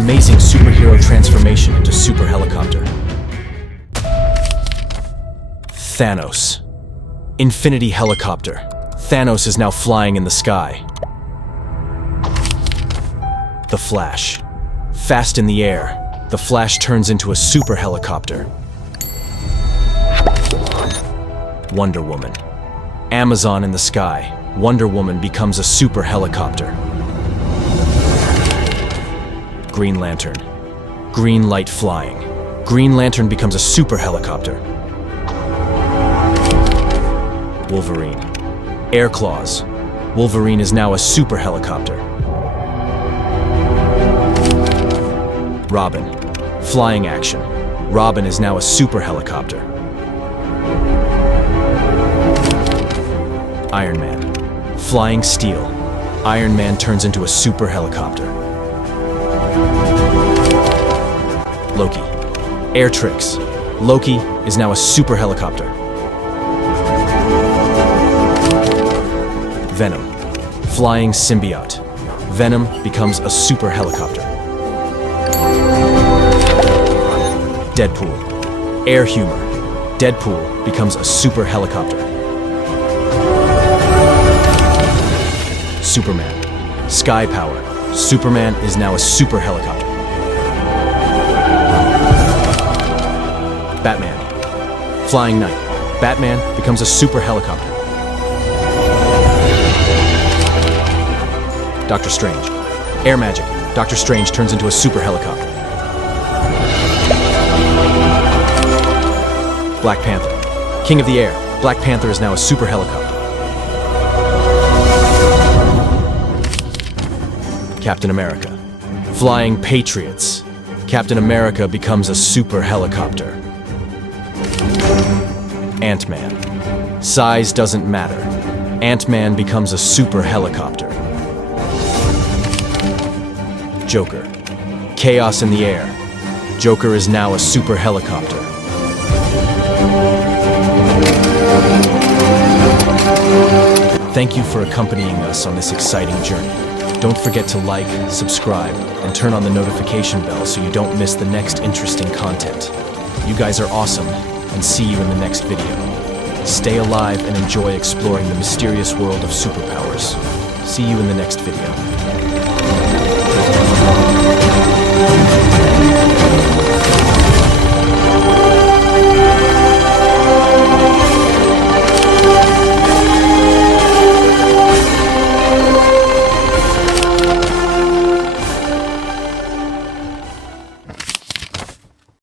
Amazing superhero transformation into super helicopter. Thanos. Infinity helicopter. Thanos is now flying in the sky. The Flash. Fast in the air, the Flash turns into a super helicopter. Wonder Woman. Amazon in the sky. Wonder Woman becomes a super helicopter. Green Lantern. Green light flying. Green Lantern becomes a super helicopter. Wolverine. Air claws. Wolverine is now a super helicopter. Robin. Flying action. Robin is now a super helicopter. Iron Man. Flying steel. Iron Man turns into a super helicopter. Loki. Air tricks. Loki is now a super helicopter. Venom. Flying symbiote. Venom becomes a super helicopter. Deadpool. Air humor. Deadpool becomes a super helicopter. Superman. Sky power. Superman is now a super helicopter. Batman. Flying knight. Batman becomes a super helicopter. Doctor Strange. Air magic. Doctor Strange turns into a super helicopter. Black Panther. King of the air. Black Panther is now a super helicopter. Captain America. Flying patriots. Captain America becomes a super helicopter. Ant-Man. Size doesn't matter. Ant-Man becomes a super helicopter. Joker. Chaos in the air. Joker is now a super helicopter. Thank you for accompanying us on this exciting journey. Don't forget to like, subscribe, and turn on the notification bell so you don't miss the next interesting content. You guys are awesome, and see you in the next video. Stay alive and enjoy exploring the mysterious world of superpowers. See you in the next video.